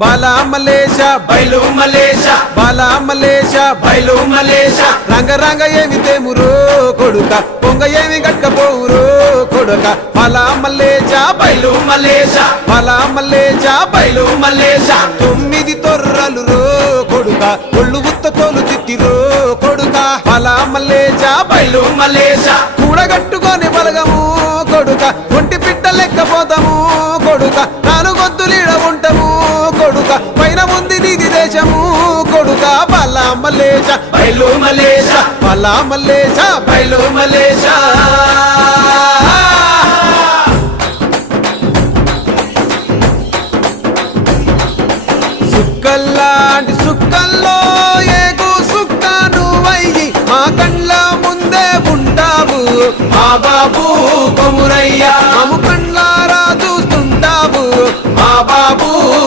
బాలా మలేష బయలు మలేష బాలా మలేష బయలు మలేష రంగ రంగ ఏమి తేమురో కొడుక పొంగ ఏమి గట్టపోవురో కొడుక బాలా మలేష బయలు మలేష బాలా మలేష బయలు మలేష 9 తొర్రలు రో కొడుక ఒళ్ళు ఉత్త తోలు తిట్టిరో కొడుక బాలా మలేష బయలు మలేష కూడగట్టుకొని బలగము కొడుక ఒంటి పిట్ట లెక్కపోతాము కొడుక నాలుగొద్దులీడ ఉంటాము కొడుక పైన ఉంది నీది దేశము కొడుక బాలా మలేష బయలు మలేష బాలా మలేష బయలు మలేష సుక్కల్లాంటి సుక్కల్లో ఏగు సుక్క నువ్వయ్యి మా కండ్ల ముందే ఉంటావు మా బాబు కొమురయ్య మము కండ్లారా చూస్తుంటావు మా బాబు